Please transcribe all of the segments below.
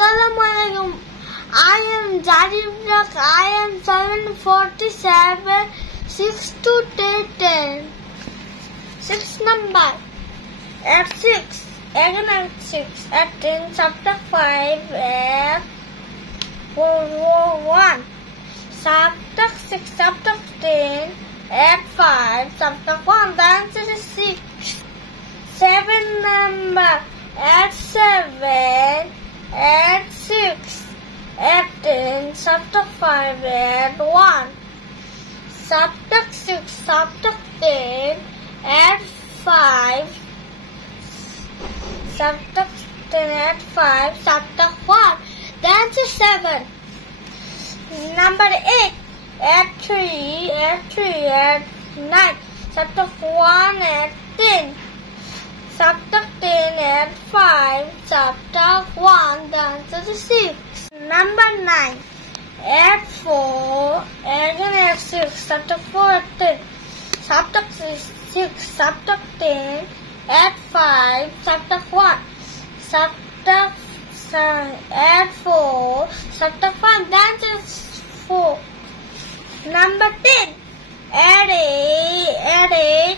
Assalamualaikum. I am Jarib Rak. I am 747. 6 to 10. 6 number. At 6. Again at 6. At 10. Subtract 5. At 1. Subtract 6. Subtract 10. Add 5. Subtract 1. The answer is 6. 7 number. Add 7. Add 6. Add 10. Subtract 5. Add 1. Subtract 6. Subtract 10. Add 5. Subtract 10. Add 5. Subtract 1. The answer is 7. Number 8. Add 3. Add 3. Add 9. Subtract 1. Add 10. Subtract 10, add 5, subtract 1, the answer is 6. Number 9, add 4, again add 6, subtract 4, add 10. Subtract 6, subtract 10, add 5, subtract 1. Subtract, add 4, subtract 5, the answer is 4. Number 10, add 8,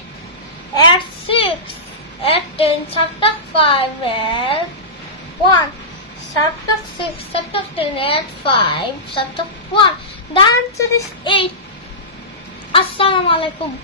add 6. Add 10, subtract 5, add 1. Subtract 6, subtract 10, add 5, subtract 1. The answer is 8. Assalamualaikum.